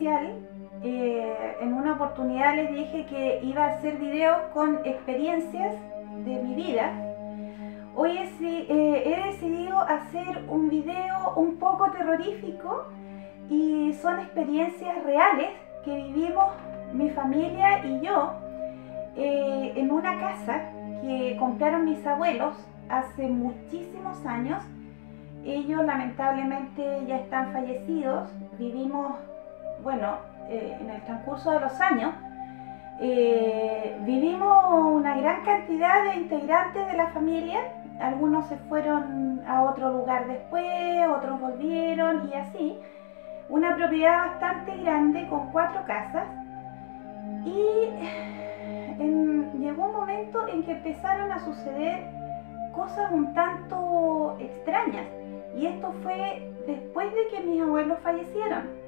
especial. En una oportunidad les dije que iba a hacer videos con experiencias de mi vida. Hoy he decidido hacer un video un poco terrorífico y son experiencias reales que vivimos mi familia y yo en una casa que compraron mis abuelos hace muchísimos años. Ellos lamentablemente ya están fallecidos. Vivimos, bueno, en el transcurso de los años, vivimos una gran cantidad de integrantes de la familia. Algunos se fueron a otro lugar después, otros volvieron y así. Una propiedad bastante grande con 4 casas. Y llegó un momento en que empezaron a suceder cosas un tanto extrañas. Y esto fue después de que mis abuelos fallecieron.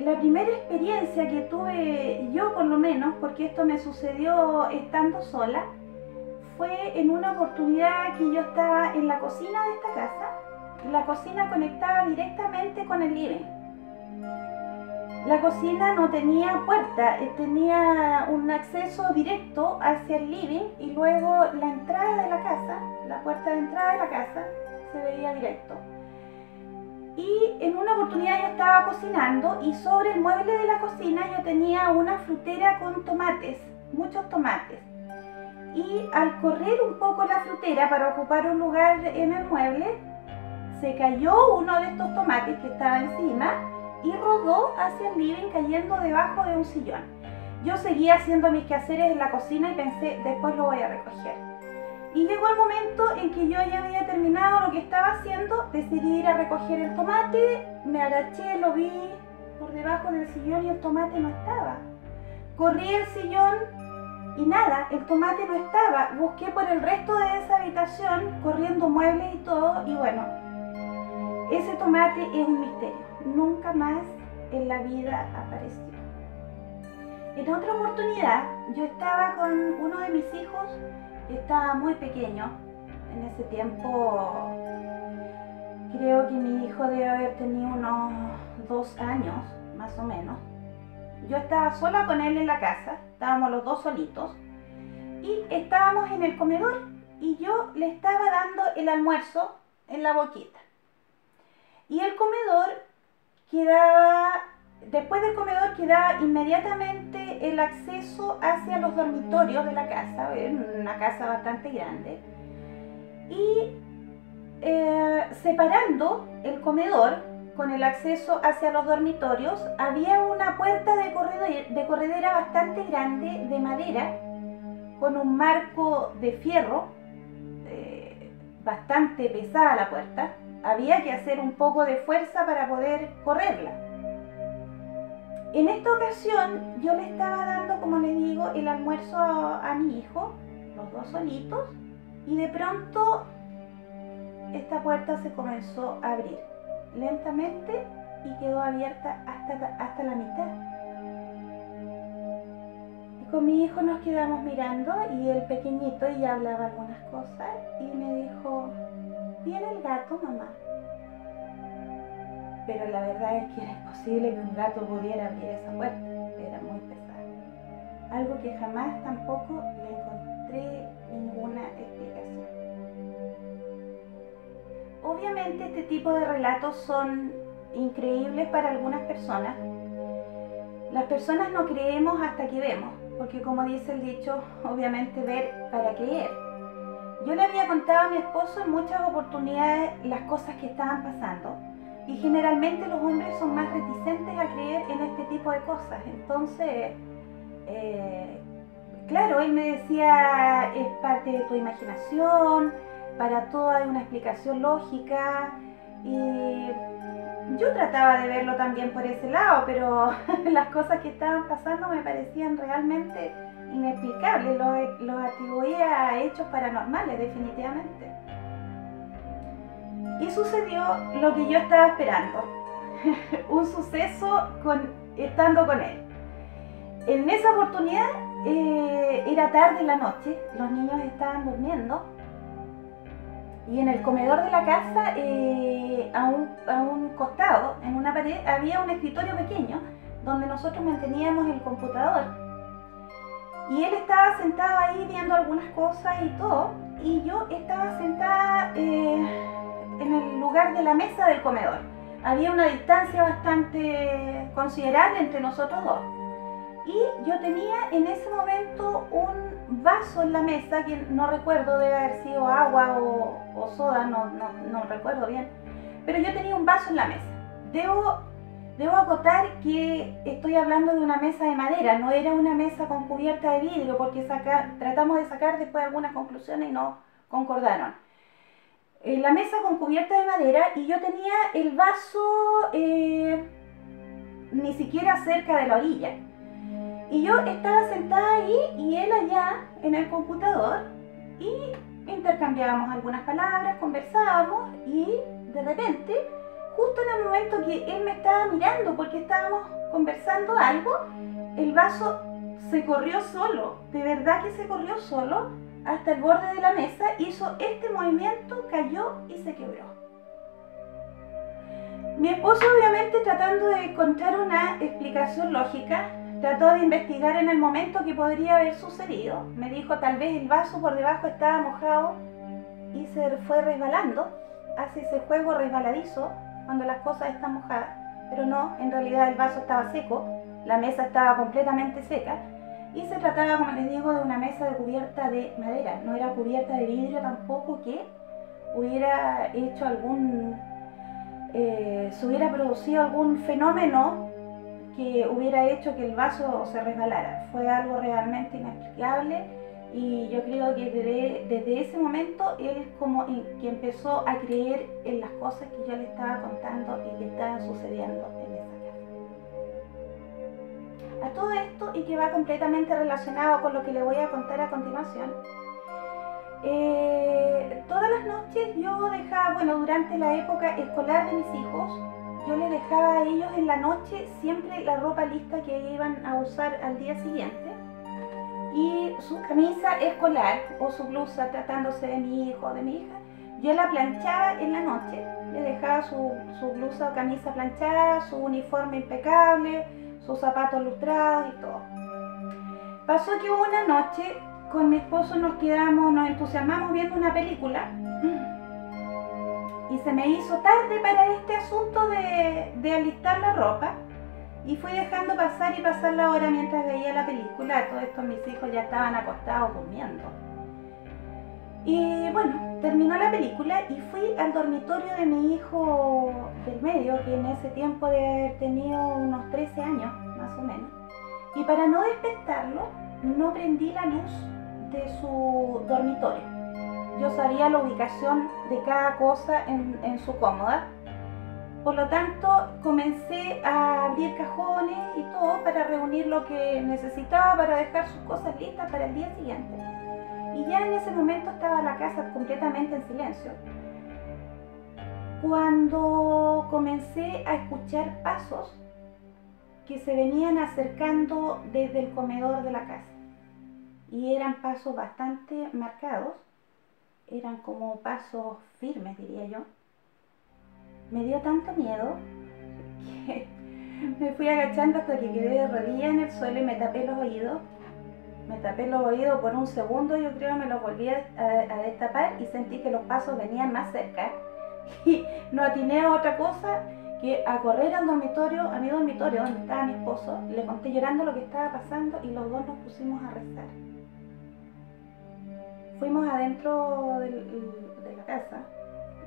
La primera experiencia que tuve yo, por lo menos, porque esto me sucedió estando sola, fue en una oportunidad que yo estaba en la cocina de esta casa. La cocina conectaba directamente con el living. La cocina no tenía puerta, tenía un acceso directo hacia el living y luego la entrada de la casa, la puerta de entrada de la casa, se veía directo. Y en una oportunidad yo estaba cocinando y sobre el mueble de la cocina yo tenía una frutera con tomates, muchos tomates. Y al correr un poco la frutera para ocupar un lugar en el mueble, se cayó uno de estos tomates que estaba encima y rodó hacia el living cayendo debajo de un sillón. Yo seguía haciendo mis quehaceres en la cocina y pensé, después lo voy a recoger. Y llegó el momento en que yo ya había terminado lo que estaba haciendo, decidí ir a recoger el tomate, me agaché, lo vi por debajo del sillón y el tomate no estaba. Corrí el sillón y nada, el tomate no estaba. Busqué por el resto de esa habitación, corriendo muebles y todo, y bueno, ese tomate es un misterio. Nunca más en la vida apareció. En otra oportunidad, yo estaba con uno de mis hijos, que estaba muy pequeño. En ese tiempo, creo que mi hijo debe haber tenido unos 2 años, más o menos. Yo estaba sola con él en la casa, estábamos los dos solitos, y estábamos en el comedor, y yo le estaba dando el almuerzo en la boquita. Y el comedor quedaba, después del comedor quedaba inmediatamente el acceso hacia los dormitorios de la casa, una casa bastante grande, y separando el comedor con el acceso hacia los dormitorios había una puerta de corredera bastante grande de madera con un marco de fierro, bastante pesada la puerta. Había que hacer un poco de fuerza para poder correrla. En esta ocasión yo le estaba dando, como les digo, el almuerzo a mi hijo, los dos solitos, y de pronto esta puerta se comenzó a abrir lentamente y quedó abierta hasta la mitad. Y con mi hijo nos quedamos mirando y el pequeñito ya hablaba algunas cosas y me dijo, ¿viene el gato, mamá? Pero la verdad es que era imposible que un gato pudiera abrir esa puerta, era muy pesada. Algo que jamás tampoco le encontré ninguna explicación. Obviamente este tipo de relatos son increíbles para algunas personas. Las personas no creemos hasta que vemos, porque como dice el dicho, obviamente ver para creer. Yo le había contado a mi esposo en muchas oportunidades las cosas que estaban pasando y generalmente los hombres son más reticentes a creer en este tipo de cosas. Entonces, claro, él me decía, es parte de tu imaginación, para todo hay una explicación lógica, y yo trataba de verlo también por ese lado, pero las cosas que estaban pasando me parecían realmente inexplicables, los atribuía a hechos paranormales definitivamente. Y sucedió lo que yo estaba esperando, un suceso estando con él. En esa oportunidad era tarde en la noche, los niños estaban durmiendo Y en el comedor de la casa, a un costado, en una pared, había un escritorio pequeño donde nosotros manteníamos el computador. Y él estaba sentado ahí viendo algunas cosas y todo, y yo estaba sentada en el lugar de la mesa del comedor. Había una distancia bastante considerable entre nosotros dos. Y yo tenía en ese momento un vaso en la mesa, que no recuerdo, debe haber sido agua o soda, no recuerdo bien. Pero yo tenía un vaso en la mesa. Debo acotar que estoy hablando de una mesa de madera, no era una mesa con cubierta de vidrio, porque tratamos de sacar después algunas conclusiones y no concordaron. La mesa con cubierta de madera, y yo tenía el vaso ni siquiera cerca de la orilla. Y yo estaba sentada ahí y él allá en el computador, y intercambiábamos algunas palabras, conversábamos, y de repente, justo en el momento que él me estaba mirando porque estábamos conversando algo, el vaso se corrió solo, de verdad que se corrió solo, hasta el borde de la mesa, hizo este movimiento, cayó y se quebró. Mi esposo, obviamente, tratando de encontrar una explicación lógica, trató de investigar en el momento qué podría haber sucedido. Me dijo, tal vez el vaso por debajo estaba mojado y se fue resbalando. Hace ese juego resbaladizo cuando las cosas están mojadas, pero no, en realidad el vaso estaba seco, la mesa estaba completamente seca, y se trataba, como les digo, de una mesa de cubierta de madera, no era cubierta de vidrio tampoco, que hubiera hecho se hubiera producido algún fenómeno que hubiera hecho que el vaso se resbalara. Fue algo realmente inexplicable, y yo creo que desde ese momento él como que empezó a creer en las cosas que yo le estaba contando y que estaban sucediendo en esa casa. A todo esto, y que va completamente relacionado con lo que le voy a contar a continuación, todas las noches yo dejaba, durante la época escolar de mis hijos, yo les dejaba a ellos en la noche siempre la ropa lista que iban a usar al día siguiente, y su camisa escolar o su blusa, tratándose de mi hijo o de mi hija, yo la planchaba en la noche, le dejaba su blusa o camisa planchada, su uniforme impecable, sus zapatos lustrados y todo. Pasó que una noche con mi esposo nos entusiasmamos viendo una película, y se me hizo tarde para este asunto de alistar la ropa, y fui dejando pasar y pasar la hora mientras veía la película. Todo esto mis hijos ya estaban acostados durmiendo. Y bueno, terminó la película y fui al dormitorio de mi hijo del medio, que en ese tiempo debe haber tenido unos 13 años, más o menos. Y para no despertarlo, no prendí la luz de su dormitorio. Yo sabía la ubicación de cada cosa en su cómoda. Por lo tanto, comencé a abrir cajones y todo para reunir lo que necesitaba para dejar sus cosas listas para el día siguiente. Y ya en ese momento estaba la casa completamente en silencio, cuando comencé a escuchar pasos que se venían acercando desde el comedor de la casa. Y eran pasos bastante marcados, eran como pasos firmes, diría yo. Me dio tanto miedo que me fui agachando hasta que quedé de rodillas en el suelo y me tapé los oídos. Me tapé los oídos por un segundo, yo creo, me los volví a destapar, y sentí que los pasos venían más cerca. Y no atiné a otra cosa que a correr al dormitorio, a mi dormitorio donde estaba mi esposo. Le conté llorando lo que estaba pasando y los dos nos pusimos a rezar. Fuimos adentro de la casa.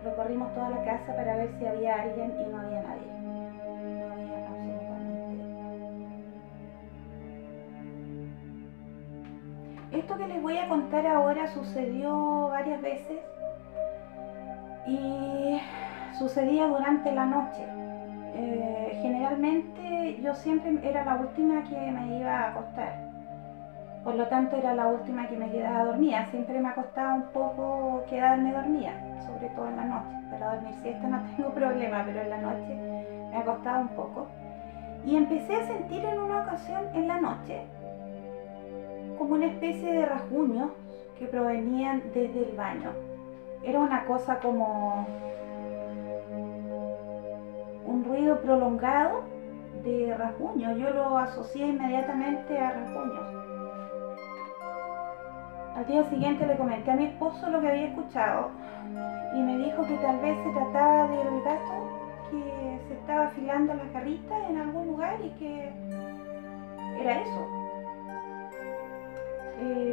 Recorrimos toda la casa para ver si había alguien, y no había nadie. No había absolutamente. Esto que les voy a contar ahora sucedió varias veces, y sucedía durante la noche. Generalmente yo siempre era la última que me iba a acostar. Por lo tanto, era la última que me quedaba dormida. Siempre me acostaba un poco quedarme dormida, sobre todo en la noche. Para dormir siesta no tengo problema, pero en la noche me acostaba un poco. Y empecé a sentir en una ocasión en la noche como una especie de rasguños que provenían desde el baño. era una cosa como un ruido prolongado de rasguños. Yo lo asocié inmediatamente a rasguños. Al día siguiente le comenté a mi esposo lo que había escuchado y me dijo que tal vez se trataba del gato que se estaba afilando las garritas en algún lugar y que era eso.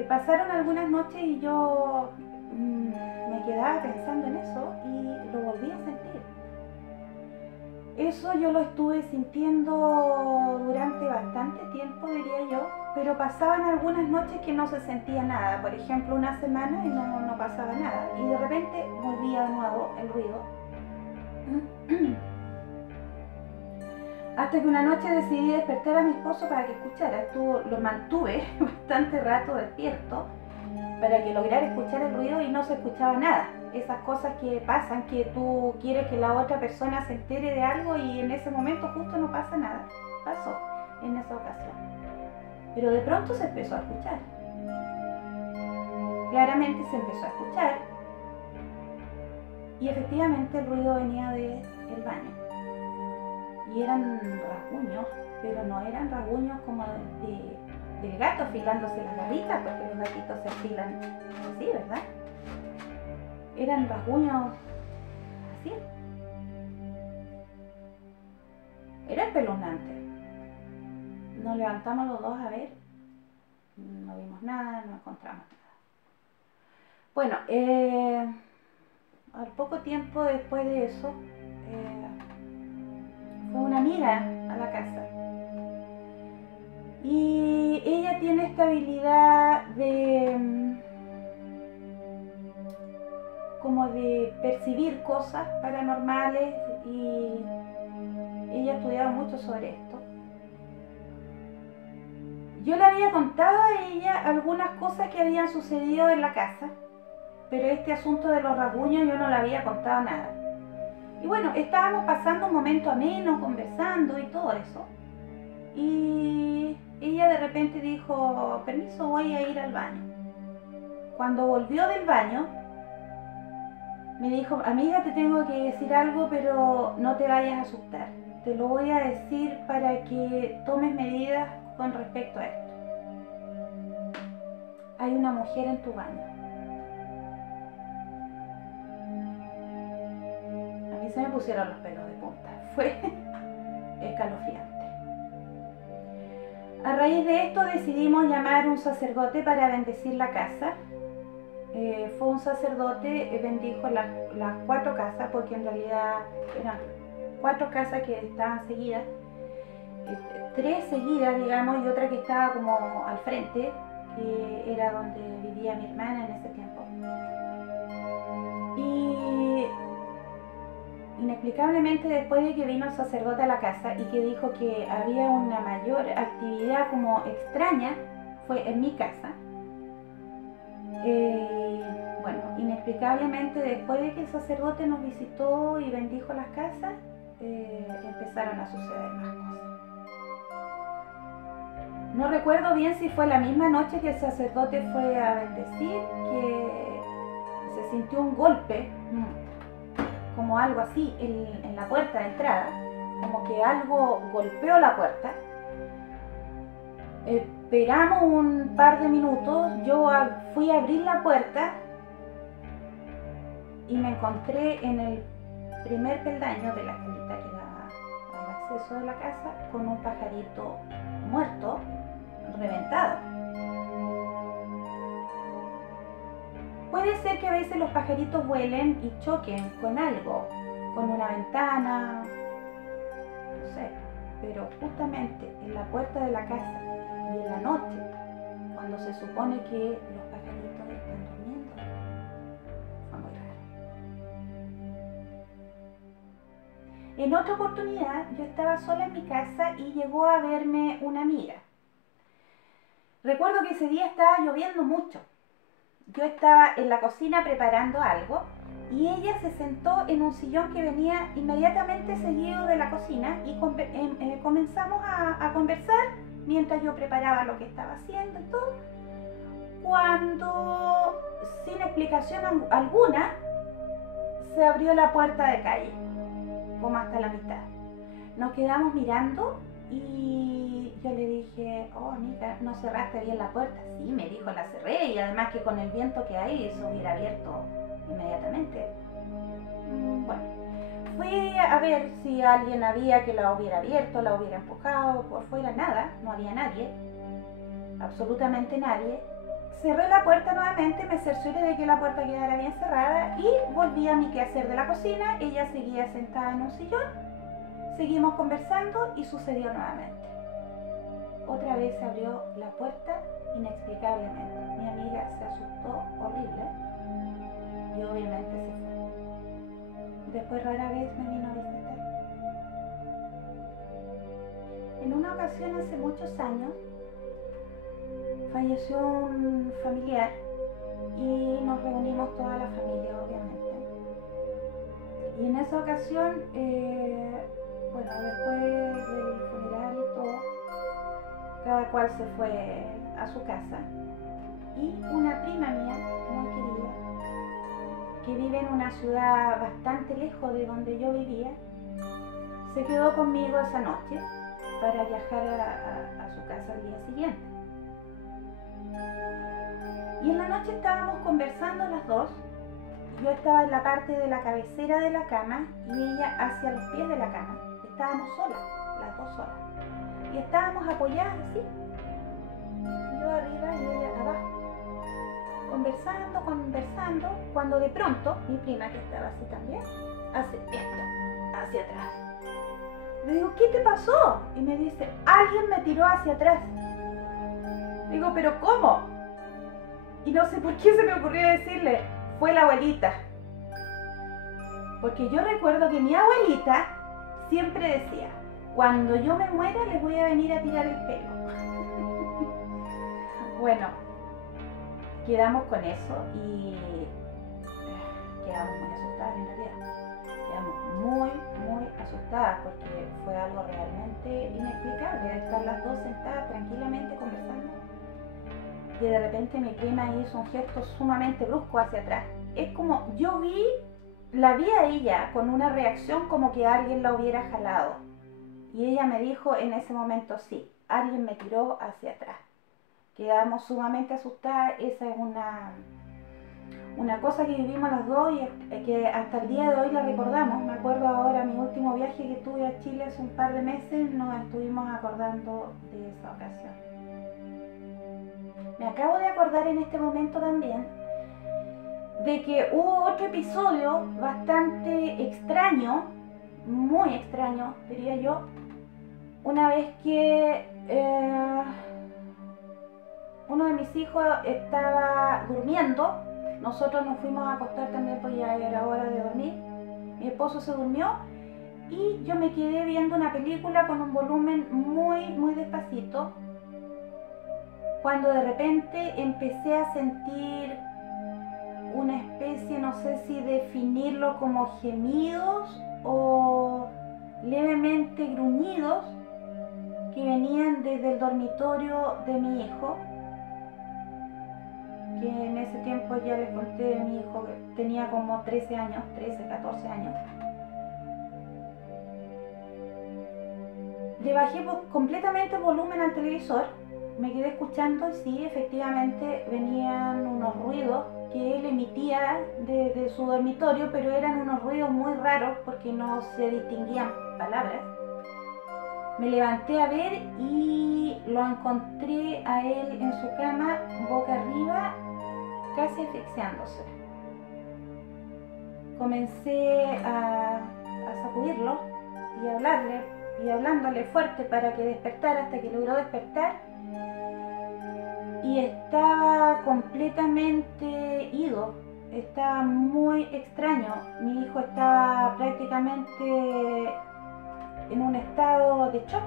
Pasaron algunas noches y yo me quedaba pensando en eso y lo volví a sentir. Eso yo lo estuve sintiendo durante bastante tiempo, diría yo, pero pasaban algunas noches que no se sentía nada, por ejemplo una semana y no pasaba nada, y de repente volvía de nuevo el ruido. Hasta que una noche decidí despertar a mi esposo para que escuchara. Lo mantuve bastante rato despierto para que lograra escuchar el ruido y no se escuchaba nada. Esas cosas que pasan, que tú quieres que la otra persona se entere de algo y en ese momento justo no pasa nada. Pasó en esa ocasión. Pero de pronto se empezó a escuchar. Claramente se empezó a escuchar. Y efectivamente el ruido venía del baño. Y eran rasguños, pero no eran rasguños como del gato afilándose las garritas, porque los gatitos se afilan así, ¿verdad? Eran rasguños así. Era espeluznante. Nos levantamos los dos a ver, no vimos nada, no encontramos nada. Bueno, al poco tiempo después de eso, fue una amiga a la casa y ella tiene esta habilidad de como de percibir cosas paranormales y ella ha estudiado mucho sobre esto. Yo le había contado a ella algunas cosas que habían sucedido en la casa, pero este asunto de los rasguños yo no le había contado nada. Y bueno, estábamos pasando un momento ameno, conversando y todo eso. Y ella de repente dijo, permiso, voy a ir al baño. Cuando volvió del baño, me dijo, amiga, te tengo que decir algo, pero no te vayas a asustar. Te lo voy a decir para que tomes medidas con respecto a esto. Hay una mujer en tu baño. A mí se me pusieron los pelos de punta. Fue escalofriante. A raíz de esto decidimos llamar a un sacerdote para bendecir la casa. Fue un sacerdote, bendijo las 4 casas, porque en realidad eran 4 casas que estaban seguidas, 3 seguidas, digamos, y otra que estaba como al frente, que era donde vivía mi hermana en ese tiempo. Y inexplicablemente, después de que vino el sacerdote a la casa y que dijo que había una mayor actividad como extraña, fue en mi casa. Bueno, inexplicablemente, después de que el sacerdote nos visitó y bendijo las casas, empezaron a suceder más cosas. No recuerdo bien si fue la misma noche que el sacerdote fue a bendecir, que se sintió un golpe, como algo así, en la puerta de entrada, como que algo golpeó la puerta. Esperamos un par de minutos, yo fui a abrir la puerta y me encontré en el primer peldaño de la escalita que daba al acceso de la casa con un pajarito muerto, reventado. Puede ser que a veces los pajaritos vuelen y choquen con algo, con una ventana, no sé, pero justamente en la puerta de la casa y en la noche, cuando se supone que los pajaritos están durmiendo, fue muy raro. En otra oportunidad, yo estaba sola en mi casa y llegó a verme una amiga. Recuerdo que ese día estaba lloviendo mucho. Yo estaba en la cocina preparando algo y ella se sentó en un sillón que venía inmediatamente seguido de la cocina y comenzamos a conversar mientras yo preparaba lo que estaba haciendo y todo, cuando sin explicación alguna se abrió la puerta de calle, como hasta la mitad. Nos quedamos mirando y yo le dije, oh amiga, ¿no cerraste bien la puerta? Sí, me dijo, la cerré, y además que con el viento que hay se hubiera abierto inmediatamente. Bueno, fui a ver si alguien había que la hubiera abierto, la hubiera empujado, por fuera nada, no había nadie, absolutamente nadie. Cerré la puerta nuevamente, me cercioré de que la puerta quedara bien cerrada y volví a mi quehacer de la cocina. Ella seguía sentada en un sillón, seguimos conversando y sucedió nuevamente. Otra vez se abrió la puerta inexplicablemente. Mi amiga se asustó horrible y obviamente se fue. Después rara vez me vino a visitar. En una ocasión hace muchos años falleció un familiar y nos reunimos toda la familia, obviamente. Y en esa ocasión, bueno, después del funeral y todo, cada cual se fue a su casa. Y una prima mía, muy querida, que vive en una ciudad bastante lejos de donde yo vivía, se quedó conmigo esa noche para viajar a su casa al día siguiente. Y en la noche estábamos conversando las dos. Yo estaba en la parte de la cabecera de la cama y ella hacia los pies de la cama. Estábamos solas, las dos solas. Y estábamos apoyadas así. Yo arriba y ella abajo. Conversando, cuando de pronto mi prima, que estaba así también, hace esto, hacia atrás. Le digo, ¿qué te pasó? Y me dice, alguien me tiró hacia atrás. Digo, ¿pero cómo? Y no sé por qué se me ocurrió decirle, fue la abuelita. Porque yo recuerdo que mi abuelita siempre decía, cuando yo me muera les voy a venir a tirar el pelo. Bueno, quedamos con eso y quedamos muy asustadas en realidad. Quedamos muy asustadas porque fue algo realmente inexplicable, de estar las dos sentadas tranquilamente conversando. Y de repente mi prima hizo un gesto sumamente brusco hacia atrás. Es como, la vi a ella con una reacción como que alguien la hubiera jalado. Y ella me dijo en ese momento, sí, alguien me tiró hacia atrás. Quedamos sumamente asustadas. Esa es una cosa que vivimos las dos y que hasta el día de hoy la recordamos. Me acuerdo ahora, mi último viaje que tuve a Chile hace un par de meses, nos estuvimos acordando de esa ocasión. Me acabo de acordar en este momento también de que hubo otro episodio bastante extraño, muy extraño, diría yo, una vez que uno de mis hijos estaba durmiendo. Nosotros nos fuimos a acostar también porque ya era hora de dormir. Mi esposo se durmió y yo me quedé viendo una película con un volumen muy despacito, cuando de repente empecé a sentir una especie, no sé si definirlo como gemidos o levemente gruñidos, que venían desde el dormitorio de mi hijo, que en ese tiempo ya les conté de mi hijo que tenía como 13 años, 13, 14 años. Le bajé completamente el volumen al televisor, me quedé escuchando y sí, efectivamente venían unos ruidos que él emitía de su dormitorio, pero eran unos ruidos muy raros porque no se distinguían palabras. Me levanté a ver y lo encontré a él en su cama, boca arriba, casi asfixiándose. Comencé a sacudirlo y hablándole fuerte para que despertara, hasta que logró despertar. Y estaba completamente ido, estaba muy extraño. Mi hijo estaba prácticamente en un estado de shock.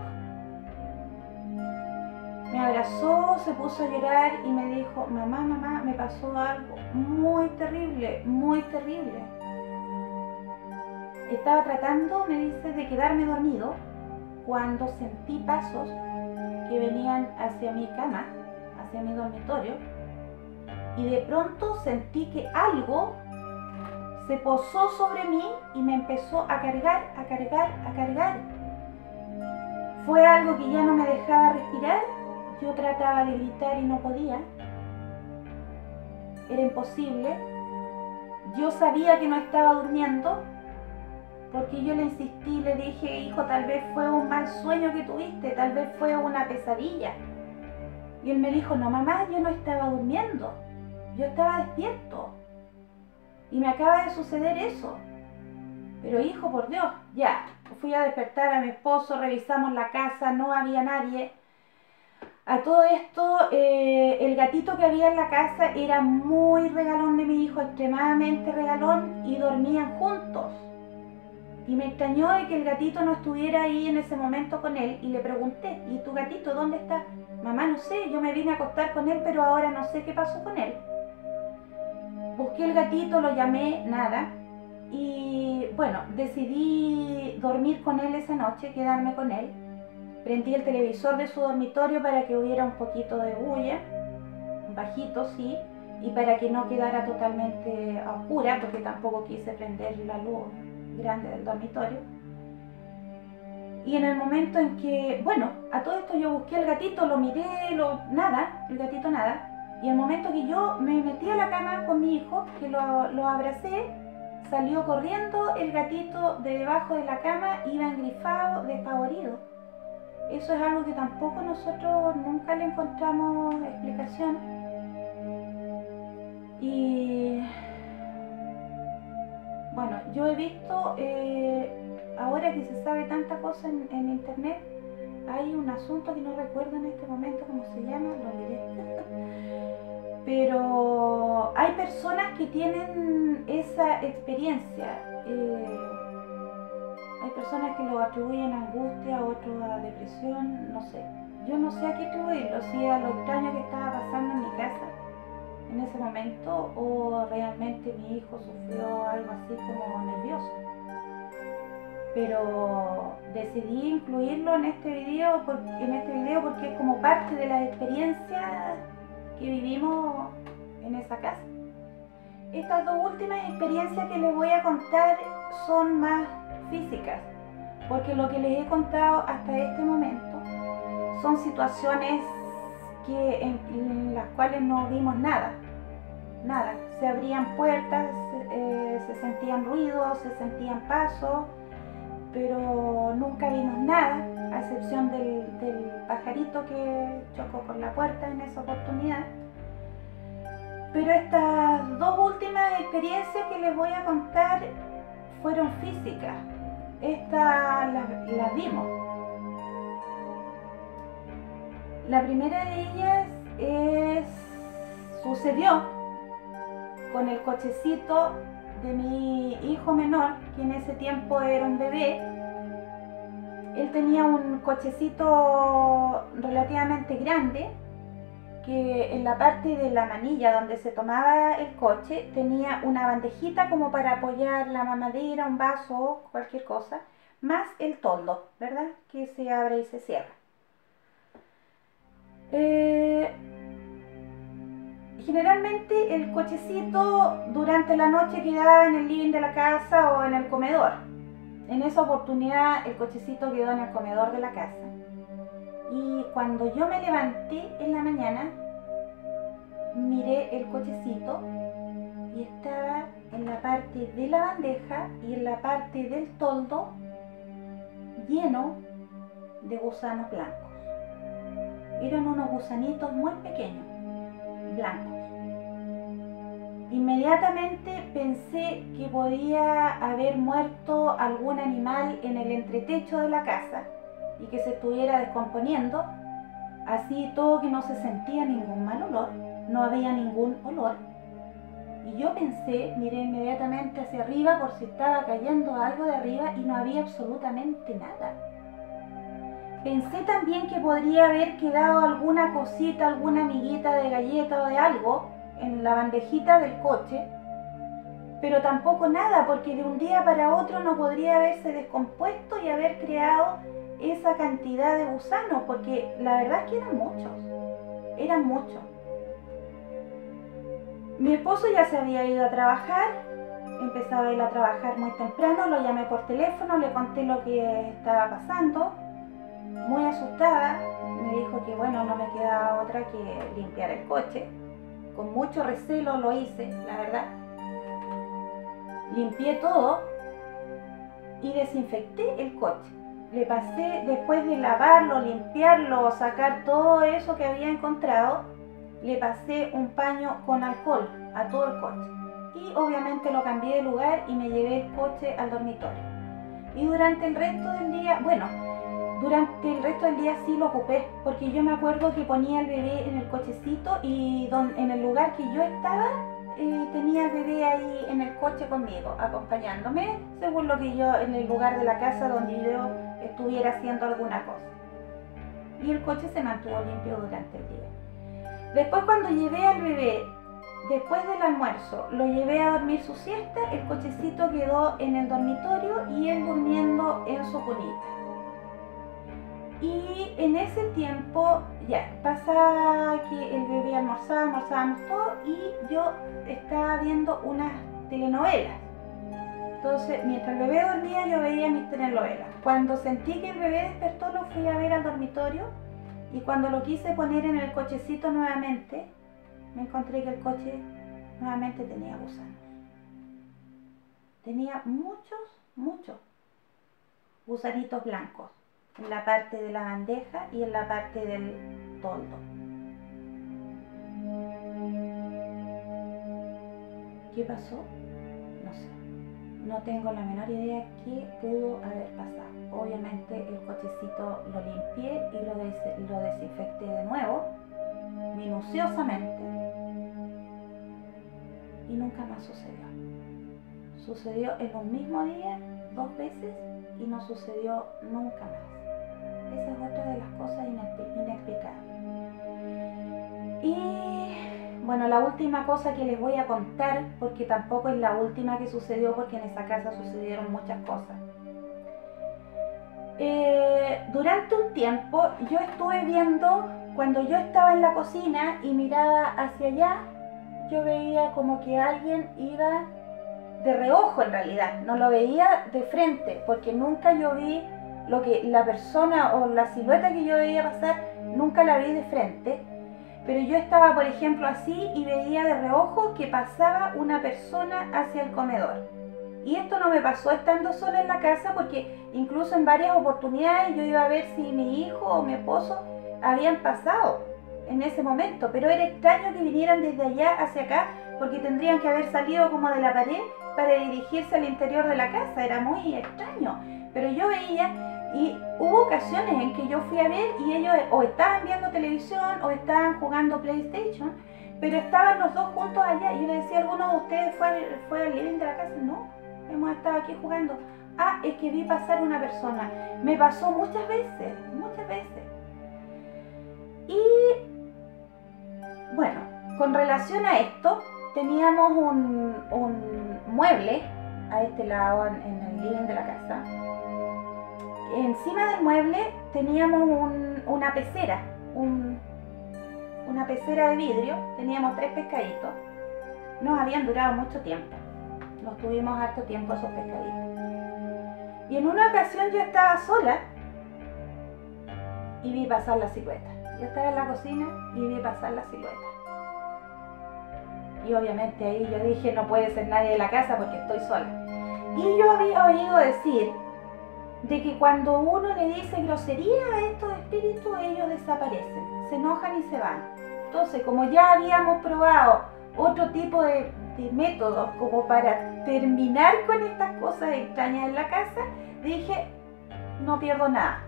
Me abrazó, se puso a llorar y me dijo, mamá, me pasó algo muy terrible, muy terrible. Estaba tratando, me dice, de quedarme dormido cuando sentí pasos que venían hacia mi cama, hacia mi dormitorio, y de pronto sentí que algo se posó sobre mí y me empezó a cargar, a cargar, a cargar. Fue algo que ya no me dejaba respirar. Yo trataba de gritar y no podía. Era imposible. Yo sabía que no estaba durmiendo, porque yo le insistí, le dije, hijo, tal vez fue un mal sueño que tuviste, tal vez fue una pesadilla. Y él me dijo, no mamá, yo no estaba durmiendo, yo estaba despierto. Y me acaba de suceder eso. Pero hijo, por Dios, ya. Fui a despertar a mi esposo, revisamos la casa, no había nadie. A todo esto, el gatito que había en la casa era muy regalón de mi hijo, extremadamente regalón, y dormían juntos. Y me extrañó de que el gatito no estuviera ahí en ese momento con él, y le pregunté, ¿y tu gatito dónde está? Mamá, no sé, yo me vine a acostar con él, pero ahora no sé qué pasó con él. Busqué el gatito, lo llamé, nada. Y bueno, decidí dormir con él esa noche, quedarme con él. Prendí el televisor de su dormitorio para que hubiera un poquito de bulla, bajito sí, y para que no quedara totalmente a oscura, porque tampoco quise prender la luz grande del dormitorio. Y en el momento en que, bueno, a todo esto yo busqué al gatito, lo miré, nada, el gatito nada. Y el momento que yo me metí a la cama con mi hijo, que lo abracé, salió corriendo el gatito de debajo de la cama, iba engrifado, despavorido. Eso es algo que tampoco nosotros nunca le encontramos explicación. Y bueno, yo he visto, ahora que se sabe tanta cosa en internet, hay un asunto que no recuerdo en este momento cómo se llama, lo olvidé. Pero hay personas que tienen esa experiencia. Hay personas que lo atribuyen a angustia, otros a depresión, no sé. Yo no sé a qué atribuirlo, si a lo extraño que estaba pasando en mi casa en ese momento, o realmente mi hijo sufrió algo así como nervioso. Pero decidí incluirlo en este video porque es como parte de las experiencias que vivimos en esa casa. Estas dos últimas experiencias que les voy a contar son más físicas, porque lo que les he contado hasta este momento son situaciones en las cuales no vimos nada. Se abrían puertas, se sentían ruidos, se sentían pasos, pero nunca vimos nada, a excepción del pajarito que chocó con la puerta en esa oportunidad. Pero estas dos últimas experiencias que les voy a contar fueron físicas. Estas las vimos. La primera de ellas sucedió con el cochecito de mi hijo menor, que en ese tiempo era un bebé. Él tenía un cochecito relativamente grande, que en la parte de la manilla donde se tomaba el coche tenía una bandejita como para apoyar la mamadera, un vaso, cualquier cosa, más el toldo, ¿verdad? Que se abre y se cierra. Generalmente el cochecito durante la noche quedaba en el living de la casa o en el comedor. En esa oportunidad el cochecito quedó en el comedor de la casa. Y cuando yo me levanté en la mañana, miré el cochecito y estaba en la parte de la bandeja y en la parte del toldo lleno de gusanos blancos. Eran unos gusanitos muy pequeños, blancos. Inmediatamente pensé que podía haber muerto algún animal en el entretecho de la casa y que se estuviera descomponiendo, así todo que no se sentía ningún mal olor, no había ningún olor. Y yo pensé, miré inmediatamente hacia arriba por si estaba cayendo algo de arriba y no había absolutamente nada. Pensé también que podría haber quedado alguna cosita, alguna amiguita de galleta o de algo en la bandejita del coche, pero tampoco nada, porque de un día para otro no podría haberse descompuesto y haber creado esa cantidad de gusanos, porque la verdad es que eran muchos. Mi esposo ya se había ido a trabajar empezaba a ir a trabajar muy temprano, lo llamé por teléfono, le conté lo que estaba pasando, muy asustada, me dijo que bueno, no me quedaba otra que limpiar el coche. Con mucho recelo lo hice, la verdad. Limpié todo y desinfecté el coche. Le pasé, después de lavarlo, limpiarlo, sacar todo eso que había encontrado, le pasé un paño con alcohol a todo el coche. Y obviamente lo cambié de lugar y me llevé el coche al dormitorio. Y durante el resto del día, sí lo ocupé, porque yo me acuerdo que ponía al bebé en el cochecito y en el lugar que yo estaba, tenía al bebé ahí en el coche conmigo, acompañándome, según lo que yo, en el lugar de la casa donde yo estuviera haciendo alguna cosa. Y el coche se mantuvo limpio durante el día. Después, cuando llevé al bebé, después del almuerzo, lo llevé a dormir su siesta, el cochecito quedó en el dormitorio y él durmiendo en su cunita. Y en ese tiempo ya pasa que el bebé almorzábamos todo y yo estaba viendo unas telenovelas. Entonces, mientras el bebé dormía, yo veía mis telenovelas. Cuando sentí que el bebé despertó, lo fui a ver al dormitorio y cuando lo quise poner en el cochecito nuevamente, me encontré que el coche nuevamente tenía gusanos. Tenía muchos gusanitos blancos en la parte de la bandeja y en la parte del toldo. ¿Qué pasó? No sé. No tengo la menor idea qué pudo haber pasado. Obviamente el cochecito lo limpié y lo desinfecté de nuevo, minuciosamente. Y nunca más sucedió. Sucedió en un mismo día, 2 veces, y no sucedió nunca más. Esa es otra de las cosas inexplicables. Y bueno, la última cosa que les voy a contar, porque tampoco es la última que sucedió, porque en esa casa sucedieron muchas cosas. Durante un tiempo yo estuve viendo, cuando yo estaba en la cocina y miraba hacia allá, yo veía como que alguien iba de reojo, en realidad, no lo veía de frente, porque nunca yo vi lo que la persona o la silueta que yo veía pasar, nunca la vi de frente, pero yo estaba, por ejemplo, así y veía de reojo que pasaba una persona hacia el comedor. Y esto no me pasó estando sola en la casa, porque incluso en varias oportunidades yo iba a ver si mi hijo o mi esposo habían pasado en ese momento, pero era extraño que vinieran desde allá hacia acá, porque tendrían que haber salido como de la pared para dirigirse al interior de la casa. Era muy extraño, pero yo veía, y hubo ocasiones en que yo fui a ver y ellos o estaban viendo televisión o estaban jugando PlayStation, pero estaban los dos juntos allá. Y yo le decía: ¿alguno de ustedes fue al living de la casa? No, hemos estado aquí jugando. Ah, es que vi pasar una persona. Me pasó muchas veces. Y bueno, con relación a esto, teníamos un mueble a este lado en el living de la casa. Encima del mueble teníamos una pecera, una pecera de vidrio. Teníamos 3 pescaditos. Nos habían durado mucho tiempo. Nos tuvimos harto tiempo esos pescaditos. Y en una ocasión yo estaba sola y vi pasar la silueta. Yo estaba en la cocina y vi pasar la silueta. Y obviamente ahí yo dije: no puede ser nadie de la casa porque estoy sola. Y yo había oído decir de que cuando uno le dice grosería a estos espíritus, ellos desaparecen, se enojan y se van. Entonces, como ya habíamos probado otro tipo de métodos como para terminar con estas cosas extrañas en la casa, dije: no pierdo nada.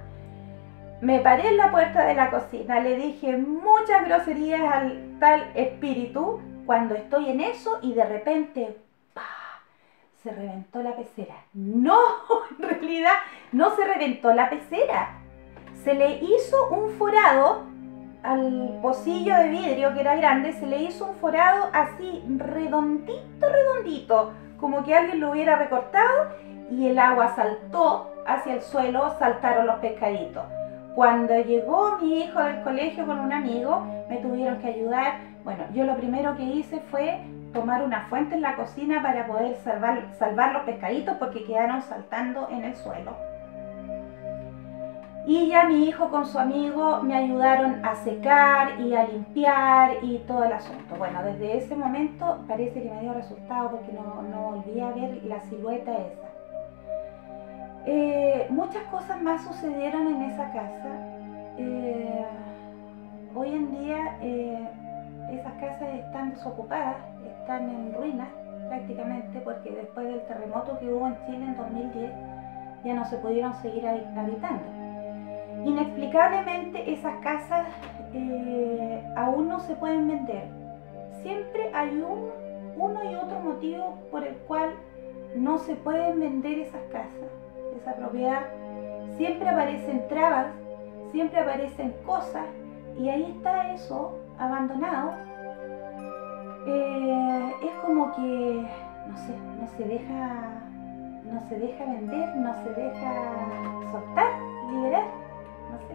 Me paré en la puerta de la cocina, le dije muchas groserías al tal espíritu cuando estoy en eso, y de repente ¡pah!, se reventó la pecera. No, en realidad no se reventó la pecera. Se le hizo un forado al pocillo de vidrio, que era grande, se le hizo un forado así redondito, como que alguien lo hubiera recortado, y el agua saltó hacia el suelo, saltaron los pescaditos. Cuando llegó mi hijo del colegio con un amigo, me tuvieron que ayudar. Bueno, yo lo primero que hice fue tomar una fuente en la cocina para poder salvar los pescaditos porque quedaron saltando en el suelo. Y ya mi hijo con su amigo me ayudaron a secar y a limpiar y todo el asunto. Bueno, desde ese momento parece que me dio resultado porque no volví a ver la silueta esa. Muchas cosas más sucedieron en esa casa. Hoy en día esas casas están desocupadas, están en ruinas prácticamente porque después del terremoto que hubo en Chile en 2010 ya no se pudieron seguir habitando. Inexplicablemente esas casas aún no se pueden vender. Siempre hay uno y otro motivo por el cual no se pueden vender esas casas, esa propiedad. Siempre aparecen trabas, siempre aparecen cosas y ahí está eso abandonado. Es como que no se deja vender, no se deja soltar, liberar, no sé.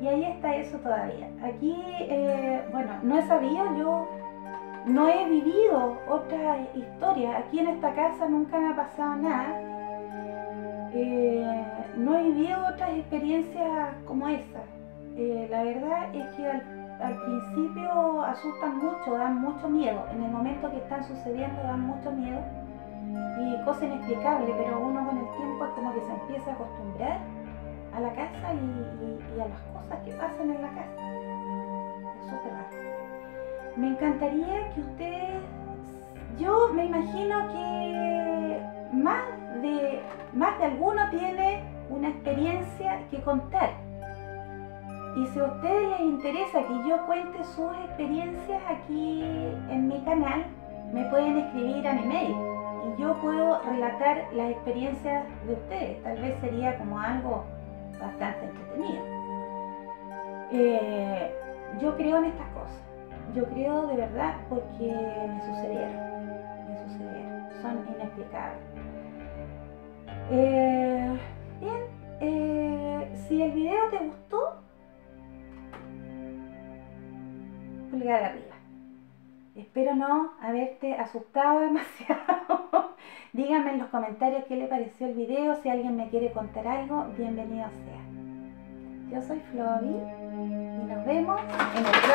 Y ahí está eso todavía. Aquí, bueno, no he sabido, yo no he vivido otra historia. Aquí en esta casa nunca me ha pasado nada. No he vivido otras experiencias como esa. La verdad es que al principio asustan mucho, dan mucho miedo. En el momento que están sucediendo dan mucho miedo y cosa inexplicable, pero uno con el tiempo es como que se empieza a acostumbrar a la casa y a las cosas que pasan en la casa. Es súper raro. Me encantaría que ustedes, yo me imagino que más de alguno tiene una experiencia que contar. Y si a ustedes les interesa que yo cuente sus experiencias aquí en mi canal, me pueden escribir a mi mail y yo puedo relatar las experiencias de ustedes. Tal vez sería como algo bastante entretenido. Yo creo en estas cosas. Yo creo de verdad porque me sucedieron. Son inexplicables. Bien, si el video te gustó, pulgar arriba. Espero no haberte asustado demasiado. Díganme en los comentarios qué le pareció el video. Si alguien me quiere contar algo, bienvenido sea. Yo soy Floby y nos vemos en el próximo